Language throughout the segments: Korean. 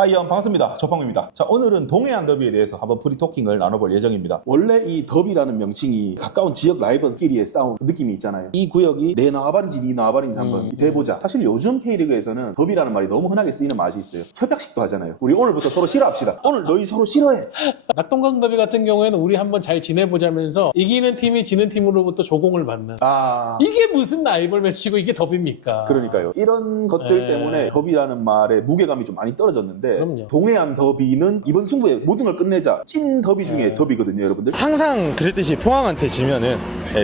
하이영 반갑습니다. 조팡입니다. 자, 오늘은 동해안 더비에 대해서 한번 프리토킹을 나눠볼 예정입니다. 원래 이 더비라는 명칭이 가까운 지역 라이벌끼리의 싸움 느낌이 있잖아요. 이 구역이 내 나와바린지 네 나와바린지 한번 대보자. 사실 요즘 K리그에서는 더비라는 말이 너무 흔하게 쓰이는 맛이 있어요. 협약식도 하잖아요. 우리 오늘부터 서로 싫어합시다. 오늘 너희 서로 싫어해. 낙동강 더비 같은 경우에는 우리 한번 잘 지내보자면서 이기는 팀이 지는 팀으로부터 조공을 받는. 이게 무슨 라이벌 매치고 이게 더비입니까? 그러니까요. 이런 것들 때문에 더비라는 말의 무게감이 좀 많이 떨어졌는데 그럼요. 동해안 더비는 이번 승부에 모든 걸 끝내자 찐 더비 중에 더비거든요, 여러분들. 항상 그랬듯이 포항한테 지면은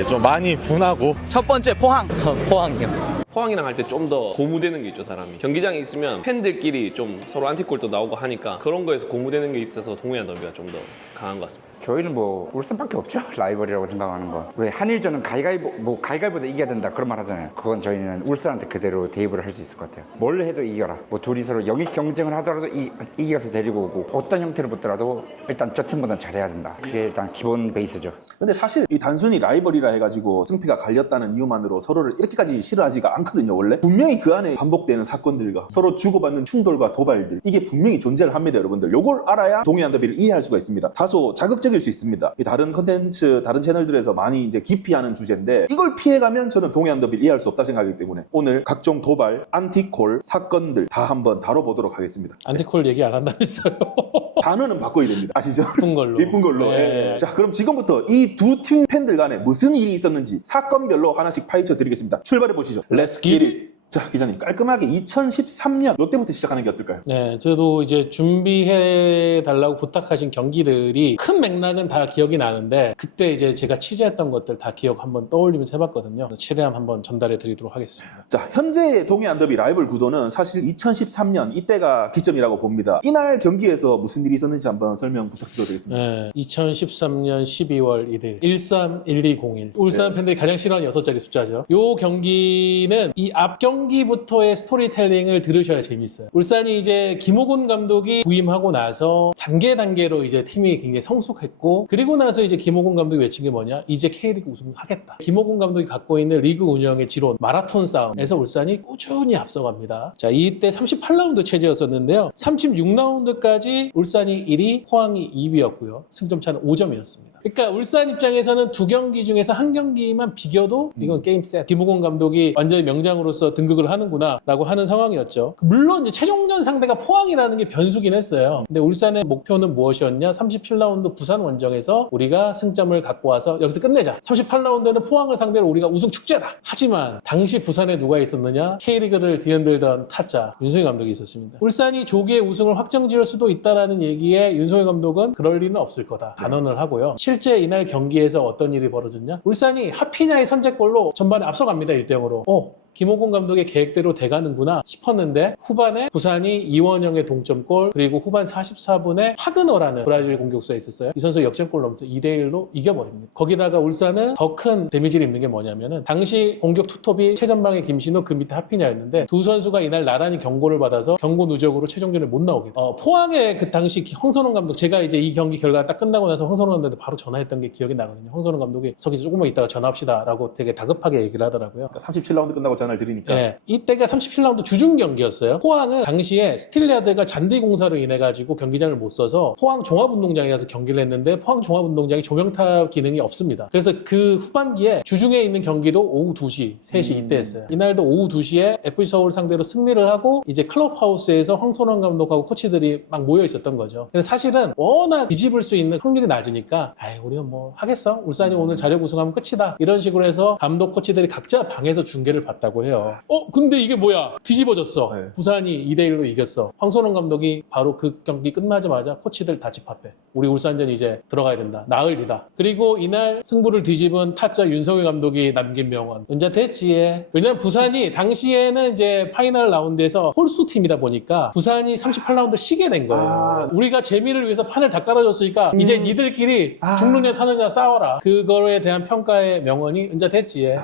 좀 많이 분하고. 첫 번째 포항. 포항이요. 포항이랑 할 때 좀 더 고무되는 게 있죠, 사람이. 경기장에 있으면 팬들끼리 좀 서로 안티골도 나오고 하니까 그런 거에서 고무되는 게 있어서 동해안 더비가 좀 더 강한 것 같습니다. 저희는 뭐 울산밖에 없죠. 라이벌이라고 생각하는 거. 왜 한일전은 가위가위보다 이겨야 된다 그런 말 하잖아요. 그건 저희는 울산한테 그대로 대입을 할 수 있을 것 같아요. 뭘 해도 이겨라. 뭐 둘이 서로 영입 경쟁을 하더라도 이겨서 데리고 오고 어떤 형태로 붙더라도 일단 저 팀보다는 잘해야 된다. 그게 일단 기본 베이스죠. 근데 사실 이 단순히 라이벌이라 해가지고 승패가 갈렸다는 이유만으로 서로를 이렇게까지 싫어하지가 않거든요. 원래 분명히 그 안에 반복되는 사건들과 서로 주고받는 충돌과 도발들, 이게 분명히 존재를 합니다, 여러분들. 요걸 알아야 동해안 더비를 이해할 수가 있습니다. 다소 자극적일 수 있습니다. 이 다른 컨텐츠, 다른 채널들에서 많이 이제 깊이 하는 주제인데 이걸 피해가면 저는 동해안 더비를 이해할 수 없다 생각하기 때문에 오늘 각종 도발, 안티콜, 사건들 다 한번 다뤄보도록 하겠습니다. 안티콜 얘기 안 한다면서요? 단어는 바꿔야 됩니다. 아시죠? 이쁜 걸로. 이쁜 걸로. 네. 자, 그럼 지금부터 이 두 팀 팬들 간에 무슨 일이 있었는지 사건별로 하나씩 파헤쳐 드리겠습니다. 출발해 보시죠. Let's get it. 자, 기자님, 깔끔하게 2013년 이때부터 시작하는 게 어떨까요? 네, 저도 이제 준비해 달라고 부탁하신 경기들이 큰 맥락은 다 기억이 나는데 그때 이제 제가 취재했던 것들 다 기억 한번 떠올리면서 해봤거든요. 최대한 한번 전달해 드리도록 하겠습니다. 자, 현재의 동해안 더비 라이벌 구도는 사실 2013년 이때가 기점이라고 봅니다. 이날 경기에서 무슨 일이 있었는지 한번 설명 부탁드리겠습니다. 네, 2013년 12월 1일 131201 울산 팬들이 가장 싫어하는 6자리 숫자죠. 요 경기는 이 앞 경기부터의 스토리텔링을 들으셔야 재밌어요. 울산이 이제 김호곤 감독이 부임하고 나서 단계로 이제 팀이 굉장히 성숙했고, 그리고 나서 이제 김호곤 감독이 외친 게 뭐냐? 이제 K리그 우승하겠다. 김호곤 감독이 갖고 있는 리그 운영의 지론, 마라톤 싸움에서 울산이 꾸준히 앞서갑니다. 자, 이때 38라운드 체제였었는데요. 36라운드까지 울산이 1위, 포항이 2위였고요. 승점차는 5점이었습니다. 그러니까 울산 입장에서는 두 경기 중에서 한 경기만 비겨도 이건 게임 셋. 김호곤 감독이 완전히 명장으로서 등극을 하는구나 라고 하는 상황이었죠. 물론 이제 최종전 상대가 포항이라는 게 변수긴 했어요. 근데 울산의 목표는 무엇이었냐? 37라운드 부산 원정에서 우리가 승점을 갖고 와서 여기서 끝내자. 38라운드는 포항을 상대로 우리가 우승 축제다. 하지만 당시 부산에 누가 있었느냐? K리그를 뒤흔들던 타짜 윤석열 감독이 있었습니다. 울산이 조기에 우승을 확정지을 수도 있다라는 얘기에 윤석열 감독은 그럴 리는 없을 거다 단언을 하고요. 실제 이날 경기에서 어떤 일이 벌어졌냐? 울산이 하피냐의 선제골로 전반에 앞서갑니다. 1대0으로. 김호곤 감독의 계획대로 돼가는구나 싶었는데 후반에 부산이 이원영의 동점골, 그리고 후반 44분에 파그너라는 브라질 공격수가 있었어요. 이 선수 역전골 넘어서 2대1로 이겨버립니다. 거기다가 울산은 더 큰 데미지를 입는 게 뭐냐면은 당시 공격 투톱이 최전방의 김신호, 그 밑에 하피냐였는데 두 선수가 이날 나란히 경고를 받아서 경고 누적으로 최종전에 못 나오게 돼요. 포항의 그 당시 황선홍 감독, 제가 이제 이 경기 결과가 딱 끝나고 나서 황선홍 감독한테 바로 전화했던 게 기억이 나거든요. 황선홍 감독이 저기서 조금만 있다가 전화합시다 라고 되게 다급하게 얘기를 하더라고요. 37라운드 끝나고 전화를 드리니까. 네, 이때가 37라운드 주중 경기였어요. 포항은 당시에 스틸야드가 잔디 공사로 인해 가지고 경기장을 못 써서 포항 종합운동장에 가서 경기를 했는데 포항 종합운동장이 조명탑 기능이 없습니다. 그래서 그 후반기에 주중에 있는 경기도 오후 2시, 3시 이때 했어요. 이날도 오후 2시에 FC 서울 상대로 승리를 하고 이제 클럽하우스에서 황선홍 감독하고 코치들이 막 모여 있었던 거죠. 근데 사실은 워낙 뒤집을 수 있는 확률이 낮으니까 우리는 뭐 하겠어? 울산이 오늘 자력 우승하면 끝이다. 이런 식으로 해서 감독 코치들이 각자 방에서 중계를 봤다고 해요. 근데 이게 뭐야? 뒤집어졌어. 네. 부산이 2대1로 이겼어. 황선홍 감독이 바로 그 경기 끝나자마자 코치들 다 집합해. 우리 울산전 이제 들어가야 된다. 나을리다. 그리고 이날 승부를 뒤집은 타짜 윤석열 감독이 남긴 명언. 은자됐지에. 왜냐면 부산이 당시에는 이제 파이널 라운드에서 홀수 팀이다 보니까 부산이 38라운드 쉬게 된 거예요. 우리가 재미를 위해서 판을 다 깔아줬으니까 이제 니들끼리 죽느냐 사느냐 싸워라. 그거에 대한 평가의 명언이 은자됐지에.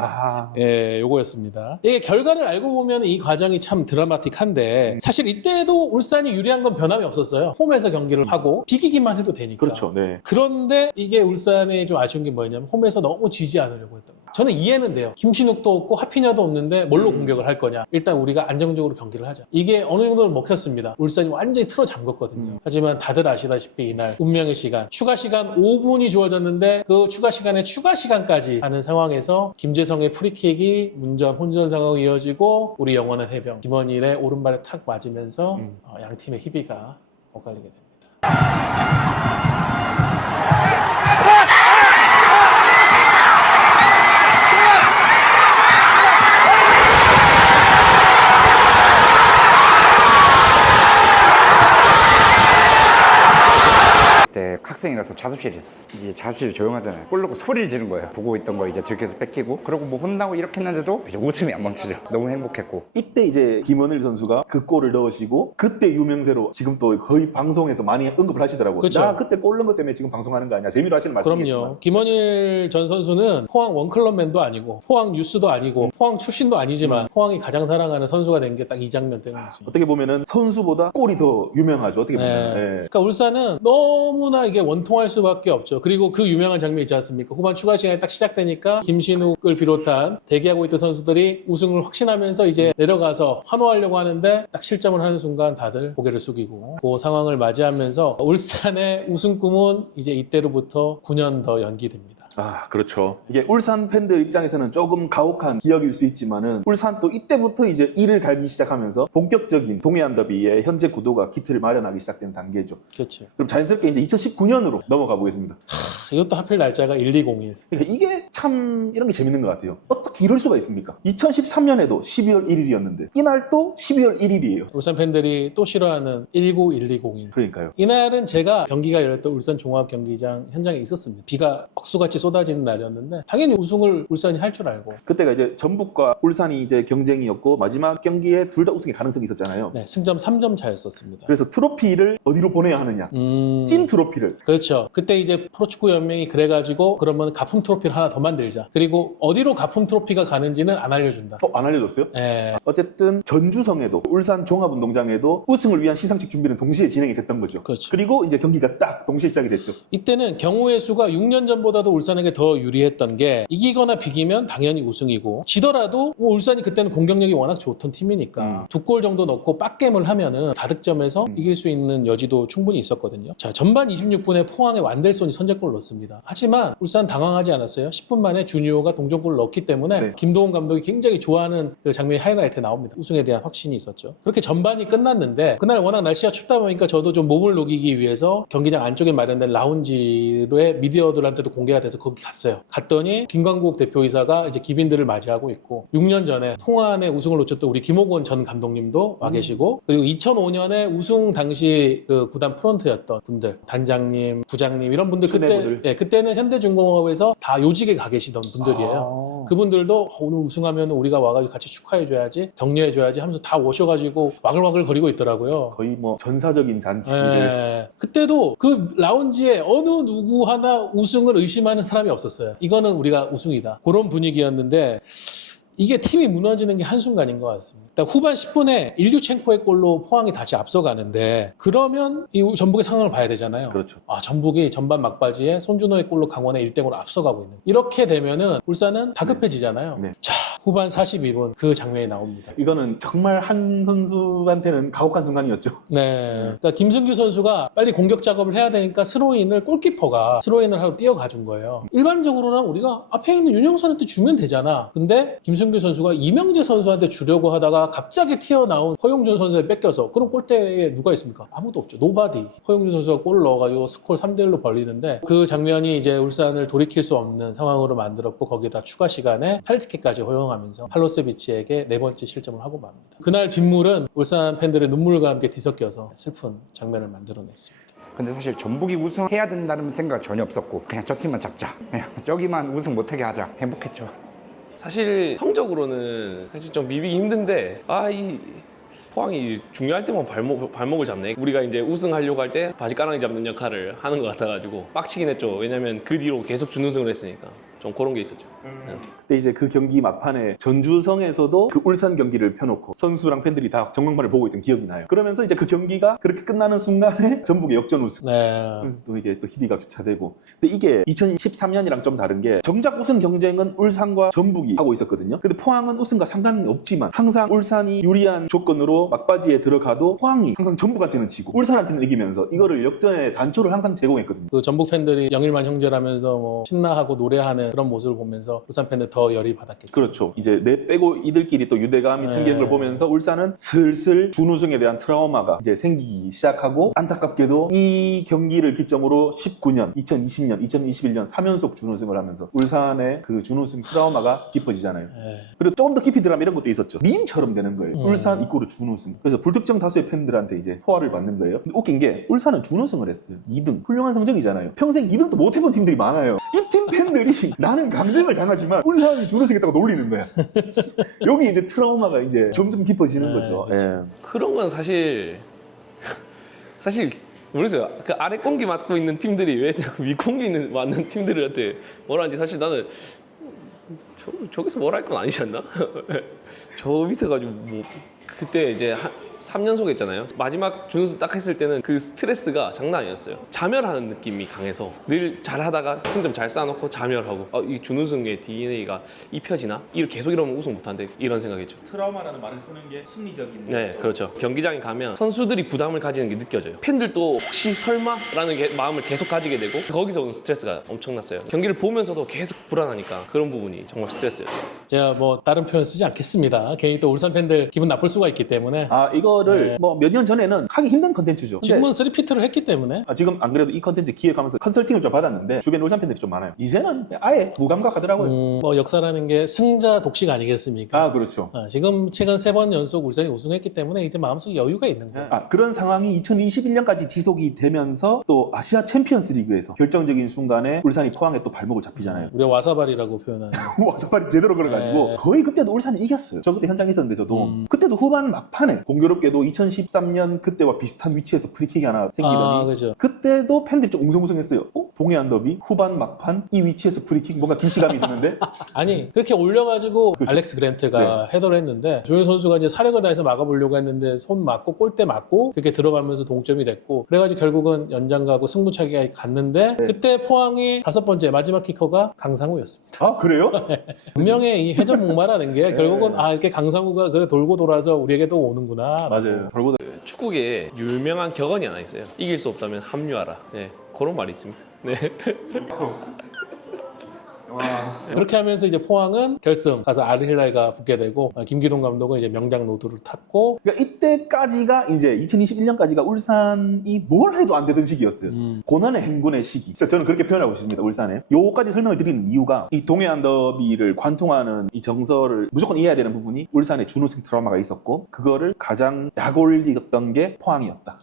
예, 요거였습니다. 이게 결과를 알고 보면 이 과정이 참 드라마틱한데 사실 이때도 울산이 유리한 건 변함이 없었어요. 홈에서 경기를 하고 비기기만 해도 되니까. 그렇죠. 네. 그런데 이게 울산의 좀 아쉬운 게 뭐냐면 홈에서 너무 지지 않으려고 했던 거예요. 저는 이해는 돼요. 김신욱도 없고 하피냐도 없는데 뭘로 공격을 할 거냐. 일단 우리가 안정적으로 경기를 하자. 이게 어느 정도는 먹혔습니다. 울산이 완전히 틀어 잠궜거든요. 하지만 다들 아시다시피 이날 운명의 시간, 추가 시간 5분이 주어졌는데 그 추가 시간에 추가 시간까지 하는 상황에서 김재성의 프리킥이 문전 혼전 상황이 이어지고 우리 영원한 해병 김원일의 오른발에 탁 맞으면서 양 팀의 희비가 엇갈리게 됩니다. 그때 학생이라서 자습실에 있었어. 이제 자습실이 조용하잖아요. 골 넣고 소리를 지른 거예요. 보고 있던 거 이제 들켜서 뺏기고, 그러고 뭐 혼나고 이렇게 했는데도 이제 웃음이 안 멈추죠. 너무 행복했고. 이때 이제 김원일 선수가 그 골을 넣으시고 그때 유명세로 지금 또 거의 방송에서 많이 언급을 하시더라고요. 그쵸. 나 그때 골 넣은 것 때문에 지금 방송하는 거 아니야. 재미로 하시는 말씀이겠지만. 그럼요. 김원일 전 선수는 포항 원클럽맨도 아니고 포항 뉴스도 아니고 포항 출신도 아니지만 포항이 가장 사랑하는 선수가 된 게 딱 이 장면 때문이지. 어떻게 보면은 선수보다 골이 더 유명하죠. 어떻게 보면. 네. 예. 그러니까 울산은 너무나 이게 원통할 수밖에 없죠. 그리고 그 유명한 장면 있지 않습니까? 후반 추가 시간이 딱 시작되니까 김신욱을 비롯한 대기하고 있던 선수들이 우승을 확신하면서 이제 내려가서 환호하려고 하는데 딱 실점을 하는 순간 다들 고개를 숙이고 그 상황을 맞이하면서 울산의 우승 꿈은 이제 이때로부터 9년 더 연기됩니다. 아, 그렇죠. 이게 울산 팬들 입장에서는 조금 가혹한 기억일 수 있지만은 울산 또 이때부터 이제 이를 갈기 시작하면서 본격적인 동해안 더비의 현재 구도가 기틀을 마련하기 시작된 단계죠. 그렇죠. 그럼 자연스럽게 이제 2019년으로 넘어가 보겠습니다. 이것도 하필 날짜가 1201. 그러니까 이게 참 이런 게 재밌는 것 같아요. 어떻게 이럴 수가 있습니까? 2013년에도 12월 1일이었는데 이날 또 12월 1일이에요. 울산 팬들이 또 싫어하는 191201. 그러니까요. 이날은 제가 경기가 열렸던 울산 종합경기장 현장에 있었습니다. 비가 억수같이 쏟아지는 날이었는데 당연히 우승을 울산이 할 줄 알고 그때가 이제 전북과 울산이 이제 경쟁이었고 마지막 경기에 둘 다 우승의 가능성이 있었잖아요. 네, 승점 3점 차였었습니다. 그래서 트로피를 어디로 보내야 하느냐? 찐 트로피를. 그렇죠. 그때 이제 프로축구 연맹이 그래가지고 그러면 가품 트로피를 하나 더 만들자. 그리고 어디로 가품 트로피가 가는지는 안 알려준다. 안 알려줬어요? 예. 어쨌든 전주성에도 울산 종합운동장에도 우승을 위한 시상식 준비는 동시에 진행이 됐던 거죠. 그렇죠. 그리고 이제 경기가 딱 동시에 시작이 됐죠. 이때는 경우의 수가 6년 전보다도 울산에게 더 유리했던 게 이기거나 비기면 당연히 우승이고 지더라도 뭐 울산이 그때는 공격력이 워낙 좋던 팀이니까 2골 정도 넣고 빡겜을 하면은 다득점에서 이길 수 있는 여지도 충분히 있었거든요. 자, 전반 26분에 포항의 완델손이 선제골을 넣었습니다. 하지만 울산 당황하지 않았어요. 10분 만에 주니오가 동점골을 넣었기 때문에 네. 김도훈 감독이 굉장히 좋아하는 그 장면이 하이라이트에 나옵니다. 우승에 대한 확신이 있었죠. 그렇게 전반이 끝났는데 그날 워낙 날씨가 춥다 보니까 저도 좀 몸을 녹이기 위해서 경기장 안쪽에 마련된 라운지에 미디어들한테도 공개가 돼서 거기 갔어요. 갔더니 김광국 대표이사가 이제 기빈들을 맞이하고 있고 6년 전에 통안에 우승을 놓쳤던 우리 김옥원 전 감독님도 와 계시고 그리고 2005년에 우승 당시 그 구단 프런트였던 분들 단장님, 부장님 이런 분들 수뇌부들. 그때는 현대중공업에서 다 요직에 가 계시던 분들이에요. 그분들도 오늘 우승하면 우리가 와가지고 같이 축하해줘야지 격려해줘야지 하면서 다 오셔가지고 와글와글 거리고 있더라고요. 거의 뭐 전사적인 잔치를. 예. 그때도 그 라운지에 어느 누구 하나 우승을 의심하는 사람이 없었어요. 이거는 우리가 우승이다. 그런 분위기였는데 이게 팀이 무너지는 게 한순간인 것 같습니다. 일단 후반 10분에 일류첸코의 골로 포항이 다시 앞서가는데 그러면 이 전북의 상황을 봐야 되잖아요. 그렇죠. 아, 전북이 전반 막바지에 손준호의 골로 강원에 1대0으로 앞서가고 있는. 이렇게 되면은 울산은 다급해지잖아요. 네. 자, 후반 42분 그 장면이 나옵니다. 이거는 정말 한 선수한테는 가혹한 순간이었죠. 네. 그러니까 김승규 선수가 빨리 공격 작업을 해야 되니까 스로인을 골키퍼가 스로인을 하러 뛰어가 준 거예요. 일반적으로는 우리가 앞에 있는 윤영선한테 주면 되잖아. 근데 김승규 선수가 이명재 선수한테 주려고 하다가 갑자기 튀어나온 허용준 선수에 뺏겨서 그럼 골대에 누가 있습니까? 아무도 없죠. 노바디. 허용준 선수가 골을 넣어가지고 스코어 3대1로 벌리는데 그 장면이 이제 울산을 돌이킬 수 없는 상황으로 만들었고 거기다 추가 시간에 팔티켓까지 허용하면서 팔로세비치에게 4번째 실점을 하고 맙니다. 그날 빗물은 울산 팬들의 눈물과 함께 뒤섞여서 슬픈 장면을 만들어냈습니다. 근데 사실 전북이 우승해야 된다는 생각 전혀 없었고 그냥 저 팀만 잡자. 그냥 저기만 우승 못하게 하자. 행복했죠. 사실 성적으로는 사실 좀 비비기 힘든데 이 포항이 중요할 때만 발목을 잡네. 우리가 이제 우승하려고 할 때 바지가랑이 잡는 역할을 하는 것 같아가지고 빡치긴 했죠. 왜냐면 그 뒤로 계속 준우승을 했으니까 좀 그런 게 있었죠. 근데 이제 그 경기 막판에 전주성에서도 그 울산 경기를 펴놓고 선수랑 팬들이 다 전광판을 보고 있던 기억이 나요. 그러면서 이제 그 경기가 그렇게 끝나는 순간에 전북의 역전 우승. 네. 그래서 또 이게 또 희비가 교차되고. 근데 이게 2013년이랑 좀 다른 게 정작 우승 경쟁은 울산과 전북이 하고 있었거든요. 근데 포항은 우승과 상관은 없지만 항상 울산이 유리한 조건으로 막바지에 들어가도 포항이 항상 전북한테는 지고 울산한테는 이기면서 이거를 역전의 단초를 항상 제공했거든요. 그 전북 팬들이 영일만 형제라면서 뭐 신나하고 노래하는 그런 모습을 보면서 울산 팬들 더 열이 받았겠죠. 그렇죠. 이제 내 빼고 이들끼리 또 유대감이 생기는 걸 보면서 울산은 슬슬 준우승에 대한 트라우마가 이제 생기기 시작하고 안타깝게도 이 경기를 기점으로 19년, 2020년, 2021년 3연속 준우승을 하면서 울산의 그 준우승 트라우마가 깊어지잖아요. 그리고 조금 더 깊이 들어가면 이런 것도 있었죠. 밈처럼 되는 거예요. 울산 이꼬르 준우승. 그래서 불특정 다수의 팬들한테 이제 포화를 받는 거예요. 근데 웃긴 게 울산은 준우승을 했어요. 2등. 훌륭한 성적이잖아요. 평생 2등도 못 해본 팀들이 많아요. 이 팀 팬들이 나는 강등을 당하지만 울산이 준우승했다고 놀리는 거야. 여기 이제 트라우마가 이제 점점 깊어지는 거죠. 예. 그런 건 사실 모르겠어요. 그 아래 공기 맡고 있는 팀들이 왜 자꾸 위 공기 맡는 팀들한테 뭐라 하는지 사실 나는 저기서 뭐라 할 건 아니지 않나? 저 밑에 가지고 뭐 그때 이제 3연속 했잖아요. 마지막 준우승 딱 했을 때는 그 스트레스가 장난 아니었어요. 자멸하는 느낌이 강해서 늘 잘하다가 승점 잘 쌓아놓고 자멸하고 이 준우승의 DNA가 입혀지나? 계속 이러면 우승 못한대 이런 생각이죠. 트라우마라는 말을 쓰는 게 심리적인. 네, 그렇죠. 경기장에 가면 선수들이 부담을 가지는 게 느껴져요. 팬들도 혹시 설마라는 마음을 계속 가지게 되고 거기서 오는 스트레스가 엄청났어요. 경기를 보면서도 계속 불안하니까 그런 부분이 정말 스트레스였죠. 제가 뭐 다른 표현 쓰지 않겠습니다. 괜히 또 울산 팬들 기분 나쁠 수가 있기 때문에 이거를 뭐 몇 년 전에는 하기 힘든 컨텐츠죠. 근데 지금은 3피트를 했기 때문에 지금 안 그래도 이 컨텐츠 기획하면서 컨설팅을 좀 받았는데 주변 울산 팬들이 좀 많아요. 이제는 아예 무감각하더라고요. 뭐 역사라는 게 승자 독식 아니겠습니까? 그렇죠. 지금 최근 3번 연속 울산이 우승했기 때문에 이제 마음속에 여유가 있는 거예요. 그런 상황이 2021년까지 지속이 되면서 또 아시아 챔피언스 리그에서 결정적인 순간에 울산이 포항에 또 발목을 잡히잖아요. 우리가 와사발이라고 표현하는 와사발이 제대로 걸어가지고 거의 그때도 울산이 이겼어요. 저 그때 현장에 있었는데 저도 그때도 후반 막판에 공교롭게도 2013년 그때와 비슷한 위치에서 프리킥이 하나 생기더니 그죠. 그때도 팬들이 좀 웅성웅성했어요. 동해안 더비 후반 막판 이 위치에서 프리킥 뭔가 기시감이 드는데 아니 그렇게 올려가지고 그렇죠. 알렉스 그랜트가 헤더를 했는데 조현 선수가 이제 사력을 다해서 막아보려고 했는데 손 맞고 골대 맞고 그렇게 들어가면서 동점이 됐고 그래가지고 결국은 연장 가고 승부차기가 갔는데 그때 포항이 5번째 마지막 키커가 강상우였습니다. 아 그래요? 분명히 이 회전 목마라는 게 결국은 이렇게 강상우가 그래 돌고 돌아서 우리에게도 오는구나. 맞아요. 돌고 축구계에 유명한 격언이 하나 있어요. 이길 수 없다면 합류하라. 네, 그런 말이 있습니다. 네. 그렇게 하면서 이제 포항은 결승 가서 알힐랄과 붙게 되고 김기동 감독은 이제 명장 로드를 탔고 그러니까 이때까지가 이제 2021년까지가 울산이 뭘 해도 안 되던 시기였어요. 고난의 행군의 시기. 진짜 저는 그렇게 표현하고 싶습니다. 울산에. 요거까지 설명을 드리는 이유가 이 동해안 더비를 관통하는 이 정서를 무조건 이해해야 되는 부분이 울산의 준우승 트라우마가 있었고 그거를 가장 약올리었던 게 포항이었다.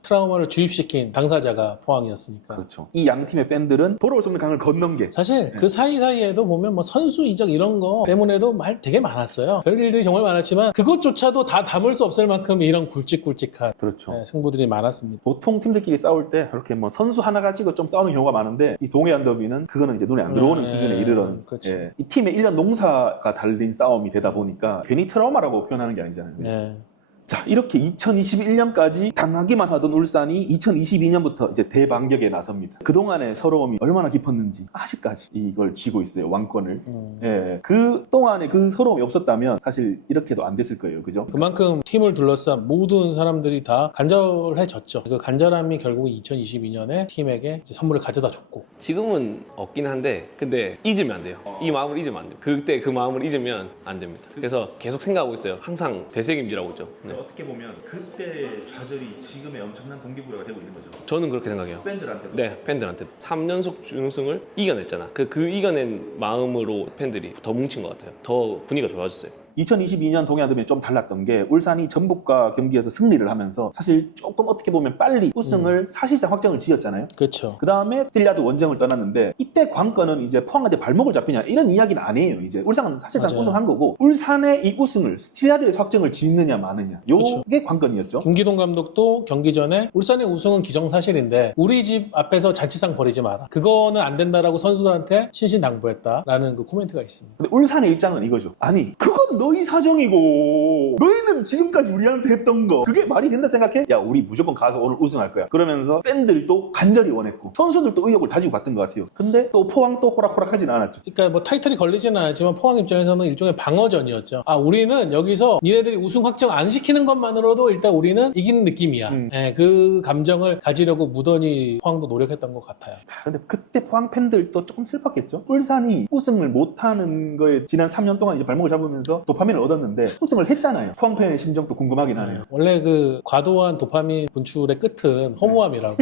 트라우마를 주입시킨 당사자가 포항이었으니까. 그렇죠. 이 양 팀의 팬들은 돌아올 수 없는 강을 건넌 게 사실 그 사이사이에도 보면 뭐 선수 이적 이런 거 때문에도 말 되게 많았어요. 별일들이 정말 많았지만 그것조차도 다 담을 수 없을 만큼 이런 굵직굵직한 그렇죠. 승부들이 많았습니다. 보통 팀들끼리 싸울 때 그렇게 뭐 선수 하나 가지고 좀 싸우는 경우가 많은데 이 동해안 더비는 그거는 이제 눈에 안 들어오는 수준에 이르는 그렇죠. 이 팀의 1년 농사가 달린 싸움이 되다 보니까 괜히 트라우마라고 표현하는 게 아니잖아요. 자, 이렇게 2021년까지 당하기만 하던 울산이 2022년부터 이제 대반격에 나섭니다. 그동안의 서러움이 얼마나 깊었는지 아직까지 이걸 쥐고 있어요, 왕권을. 그 동안에 그 서러움이 없었다면 사실 이렇게도 안 됐을 거예요, 그죠? 그만큼 팀을 둘러싼 모든 사람들이 다 간절해졌죠. 그 간절함이 결국 2022년에 팀에게 이제 선물을 가져다 줬고. 지금은 없긴 한데 근데 잊으면 안 돼요. 이 마음을 잊으면 안 돼요. 그때 그 마음을 잊으면 안 됩니다. 그래서 계속 생각하고 있어요. 항상 되새김질하고 있죠. 네. 어떻게 보면 그때 좌절이 지금의 엄청난 동기부여가 되고 있는 거죠. 저는 그렇게 생각해요. 팬들한테도. 네, 팬들한테 3연속 준우승을 이겨냈잖아. 그 이겨낸 마음으로 팬들이 더 뭉친 것 같아요. 더 분위기가 좋아졌어요. 2022년 동해안더비는 좀 달랐던 게 울산이 전북과 경기에서 승리를 하면서 사실 조금 어떻게 보면 빨리 우승을 사실상 확정을 지었잖아요. 그렇죠. 그 다음에 스틸리아드 원정을 떠났는데 이때 관건은 이제 포항한테 발목을 잡히냐 이런 이야기는 아니에요. 이제 울산은 사실상 맞아요. 우승한 거고 울산의 이 우승을 스틸리아드에서 확정을 짓느냐 마느냐 요게 그쵸. 관건이었죠. 김기동 감독도 경기 전에 울산의 우승은 기정사실인데 우리 집 앞에서 잔치상 벌이지 마라. 그거는 안 된다라고 선수들한테 신신당부했다라는 그 코멘트가 있습니다. 근데 울산의 입장은 이거죠. 아니 그건 너희 사정이고 너희는 지금까지 우리한테 했던 거 그게 말이 된다 생각해? 야 우리 무조건 가서 오늘 우승할 거야. 그러면서 팬들도 간절히 원했고 선수들도 의욕을 다지고 갔던 것 같아요. 근데 또 포항 또 호락호락하진 않았죠. 그러니까 뭐 타이틀이 걸리지는 않았지만 포항 입장에서는 일종의 방어전이었죠. 아 우리는 여기서 니네들이 우승 확정 안 시키는 것만으로도 일단 우리는 이기는 느낌이야. 예, 그 감정을 가지려고 무던히 포항도 노력했던 것 같아요. 근데 그때 포항 팬들도 조금 슬펐겠죠. 울산이 우승을 못하는 거에 지난 3년 동안 이제 발목을 잡으면서 도파민을 얻었는데 우승을 했잖아요. 포항 팬의 심정도 궁금하긴 하네요. 원래 그 과도한 도파민 분출의 끝은 허무함이라고.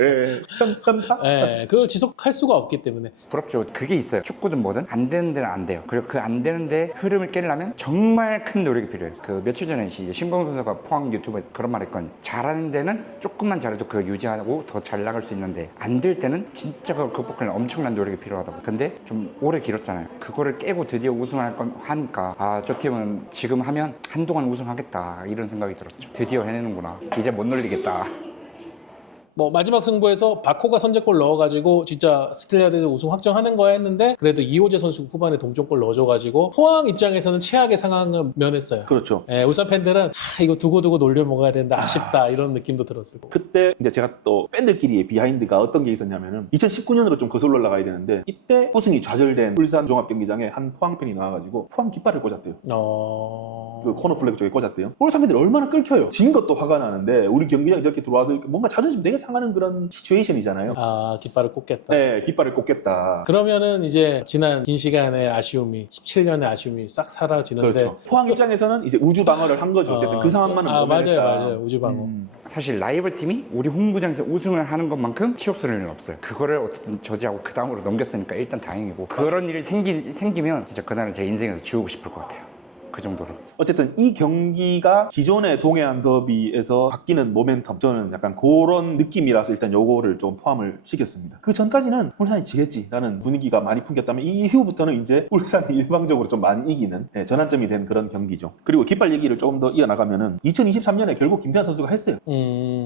예, 현타? 예, 그걸 지속할 수가 없기 때문에. 부럽죠. 그게 있어요. 축구든 뭐든 안 되는 데는 안 돼요. 그리고 그 안 되는데 흐름을 깨려면 정말 큰 노력이 필요해요. 그 며칠 전에 이제 신광 선수가 포항 유튜브에서 그런 말 했거든요. 잘하는 데는 조금만 잘해도 그걸 유지하고 더 잘 나갈 수 있는데 안 될 때는 진짜 그걸 극복하려면 엄청난 노력이 필요하다고. 근데 좀 오래 길었잖아요. 그거를 깨고 드디어 우승할 건 하니까 아, 저 팀은 지금 하면 한동안 우승하겠다 이런 생각이 들었죠. 드디어 해내는구나. 이제 못 놀리겠다. 뭐 마지막 승부에서 바코가 선제골 넣어가지고 진짜 스틸리아드에서 우승 확정하는 거야 했는데 그래도 이호재 선수 후반에 동점골 넣어줘가지고 포항 입장에서는 최악의 상황을 면했어요. 그렇죠. 예, 울산 팬들은 이거 두고두고 놀려 먹어야 된다 아쉽다 이런 느낌도 들었을 거고. 그때 이제 제가 또 팬들끼리의 비하인드가 어떤 게 있었냐면은 2019년으로 좀 거슬러 올라가야 되는데 이때 우승이 좌절된 울산 종합경기장에 한 포항 팬이 나와가지고 포항 깃발을 꽂았대요. 그 코너 플래그 쪽에 꽂았대요. 울산 팬들이 얼마나 끓여요. 진 것도 화가 나는데 우리 경기장에 저렇게 들어와서 뭔가 자존심 되게 상하는 그런 시츄에이션이잖아요. 아 깃발을 꽂겠다. 네, 깃발을 꽂겠다. 그러면은 이제 지난 긴 시간의 아쉬움이 17년의 아쉬움이 싹 사라지는데. 그렇죠. 포항 입장에서는 이제 우주 방어를 한 거죠. 어쨌든 그 상황만은 모면했다. 맞아요 우주방어. 사실 라이벌 팀이 우리 홈구장에서 우승을 하는 것만큼 치욕스러운 일은 없어요. 그거를 어쨌든 저지하고 그 다음으로 넘겼으니까 일단 다행이고 그런 일이 생기면 진짜 그날은 제 인생에서 지우고 싶을 것 같아요. 그 정도로. 어쨌든 이 경기가 기존의 동해안 더비에서 바뀌는 모멘텀 저는 약간 그런 느낌이라서 일단 요거를 좀 포함을 시켰습니다. 그 전까지는 울산이 지겠지라는 분위기가 많이 풍겼다면 이 이후부터는 이제 울산이 일방적으로 좀 많이 이기는 전환점이 된 그런 경기죠. 그리고 깃발 얘기를 조금 더 이어나가면은 2023년에 결국 김태환 선수가 했어요.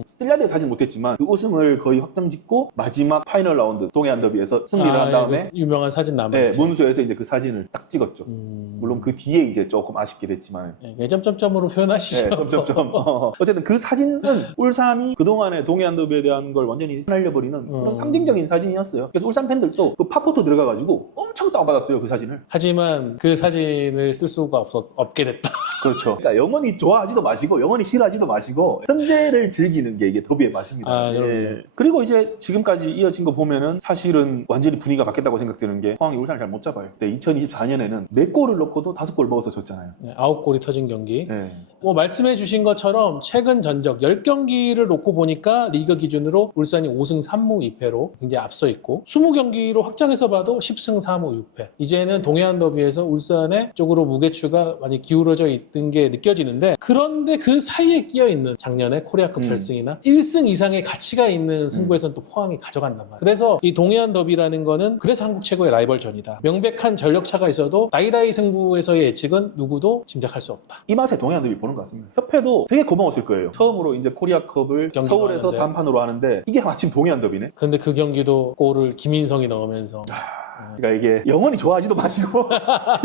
스틸리아드에서 하진 못했지만 그 우승을 거의 확정짓고 마지막 파이널 라운드 동해안 더비에서 승리를 한 다음에 그 유명한 사진 남았죠. 문수에서 이제 그 사진을 딱 찍었죠. 물론 그 뒤에 이제 조금 아쉽게 됐지만 점점점으로 표현하시죠. 네, 점점점. 어쨌든 그 사진은 울산이 그동안의 동해안 더비에 대한 걸 완전히 날려버리는 그런 상징적인 사진이었어요. 그래서 울산 팬들도 그 팝포토 들어가가지고 엄청 다운받았어요, 그 사진을. 하지만 그 사진을 쓸 수가 없게 됐다. 그렇죠. 그러니까 영원히 좋아하지도 마시고 영원히 싫어하지도 마시고 현재를 즐기는 게 이게 더비의 맛입니다. 아, 그럼요. 그리고 이제 지금까지 이어진 거 보면은 사실은 완전히 분위기가 바뀌었다고 생각되는 게 포항이 울산을 잘 못 잡아요. 2024년에는 4골을 넣고도 5골 먹어서 졌잖아요. 네, 9골이 터진 경기. 네. 뭐 말씀해 주신 것처럼 최근 전적 10경기를 놓고 보니까 리그 기준으로 울산이 5승 3무 2패로 굉장히 앞서 있고 20경기로 확장해서 봐도 10승 4무 6패. 이제는 동해안 더비에서 울산의 쪽으로 무게추가 많이 기울어져 있는 게 느껴지는데 그런데 그 사이에 끼어있는 작년에 코리아컵 결승이나 1승 이상의 가치가 있는 승부에서는 또 포항이 가져간단 말이에요. 그래서 이 동해안 더비라는 거는 그래서 한국 최고의 라이벌전이다. 명백한 전력차가 있어도 다이다이 승부에서의 예측은 누구도 짐작할 수 없다. 이 맛에 동해안 더비 보는 것 같습니다. 협회도 되게 고마웠을 거예요. 처음으로 이제 코리아컵을 서울에서 하는데. 단판으로 하는데 이게 마침 동해안 더비네. 근데 그 경기도 골을 김인성이 넣으면서 그러니까 이게 영원히 좋아하지도 마시고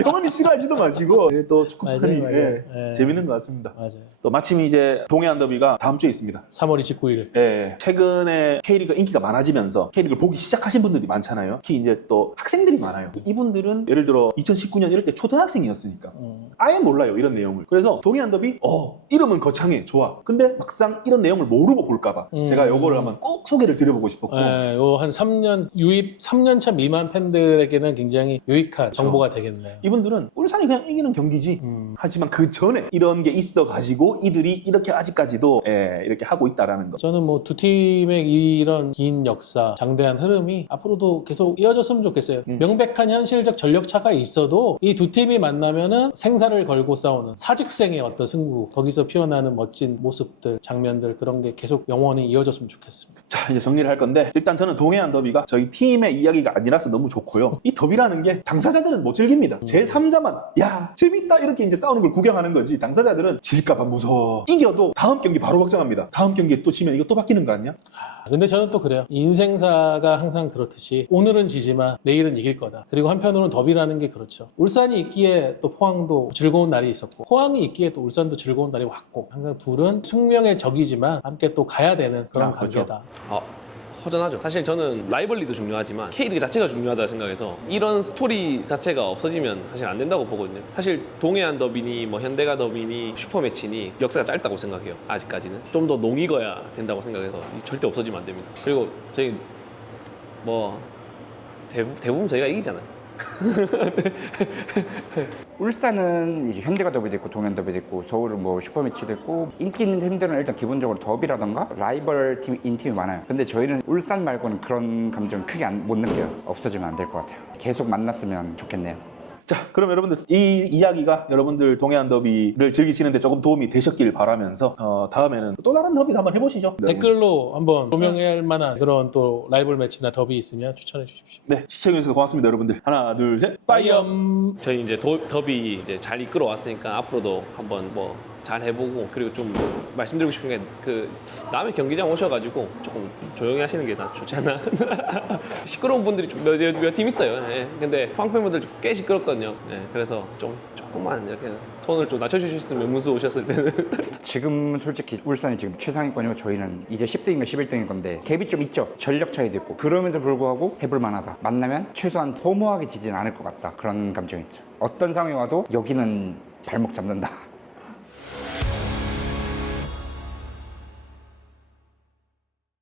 영원히 싫어하지도 마시고 또 축구판이 맞아요. 재밌는 것 같습니다. 맞아요. 또 마침 이제 동해안 더비가 다음 주에 있습니다. 3월 29일. 최근에 K리그 인기가 많아지면서 K리그를 보기 시작하신 분들이 많잖아요. 특히 이제 또 학생들이 많아요. 이분들은 예를 들어 2019년 이럴 때 초등학생이었으니까 아예 몰라요, 이런 내용을. 그래서 동해안 더비 이름은 거창해, 좋아. 근데 막상 이런 내용을 모르고 볼까봐 제가 요거를 한번 꼭 소개를 드려보고 싶었고 요 한 3년 유입 3년차 미만 팬들에게는 굉장히 유익한 정보가 되겠네요. 이분들은 울산이 그냥 이기는 경기지 하지만 그 전에 이런 게 있어가지고 이들이 이렇게 아직까지도 이렇게 하고 있다라는 거. 저는 뭐 두 팀의 이런 긴 역사, 장대한 흐름이 앞으로도 계속 이어졌으면 좋겠어요. 명백한 현실적 전력 차가 있어도 이 두 팀이 만나면은 생사를 걸고 싸우는 사직생의 어떤 승부, 거기서 피어나는 멋진 모습들, 장면들 그런 게 계속 영원히 이어졌으면 좋겠습니다. 자, 이제 정리를 할 건데 일단 저는 동해안 더비가 저희 팀의 이야기가 아니라서 너무 좋고요. 이 더비라는 게 당사자들은 못 즐깁니다. 제3자만 야 재밌다 이렇게 이제 싸우는 걸 구경하는 거지, 당사자들은 질까봐 무서워. 이겨도 다음 경기 바로 걱정합니다. 다음 경기에 또 지면 이거 또 바뀌는 거 아니야? 근데 저는 또 그래요. 인생사가 항상 그렇듯이 오늘은 지지만 내일은 이길 거다. 그리고 한편으로는 더비라는 게 그렇죠. 울산이 있기에 또 포항도 즐거운 날이 있었고, 포항이 있기에 또 울산도 즐거운 날이 왔고, 항상 둘은 숙명의 적이지만 함께 또 가야 되는 그런 그렇죠. 관계다. 허전하죠. 사실 저는 라이벌리도 중요하지만 K리그 자체가 중요하다 생각해서 이런 스토리 자체가 없어지면 사실 안 된다고 보거든요. 사실 동해안 더비니 뭐 현대가 더비니 슈퍼매치니 역사가 짧다고 생각해요. 아직까지는 좀 더 농익어야 된다고 생각해서 절대 없어지면 안 됩니다. 그리고 저희 뭐 대부분 저희가 이기잖아요. 울산은 이제 현대가 더비도 있고 동해안 더비도 있고 서울은 뭐 슈퍼매치도 있고 인기 있는 팀들은 일단 기본적으로 더비라던가 라이벌 팀인 팀이 많아요. 근데 저희는 울산 말고는 그런 감정 크게 못 느껴요. 없어지면 안 될 것 같아요. 계속 만났으면 좋겠네요. 자, 그럼 여러분들 이 이야기가 여러분들 동해안 더비를 즐기시는데 조금 도움이 되셨길 바라면서 다음에는 또 다른 더비도 한번 해보시죠. 댓글로 한번 조명할 만한 그런 또 라이벌 매치나 더비 있으면 추천해 주십시오. 네, 시청해주셔서 고맙습니다, 여러분들. 하나, 둘, 셋, 빠이염. 저희 이제 더비 이제 잘 이끌어 왔으니까 앞으로도 한번 뭐 잘 해보고, 그리고 좀 말씀드리고 싶은 게 그 다음에 경기장 오셔가지고 조금 조용히 하시는 게 더 좋지 않나. 시끄러운 분들이 몇 팀 있어요. 예. 근데 포항팬분들 꽤 시끄럽거든요. 예. 그래서 조금만 이렇게 톤을 좀 낮춰주셨으면 명문수 오셨을 때는. 지금 솔직히 울산이 지금 최상위권이고 저희는 이제 10등인가 11등인 건데 갭이 좀 있죠. 전력 차이도 있고. 그럼에도 불구하고 해볼 만하다. 만나면 최소한 허무하게 지진 않을 것 같다. 그런 감정이 있죠. 어떤 상황이 와도 여기는 발목 잡는다.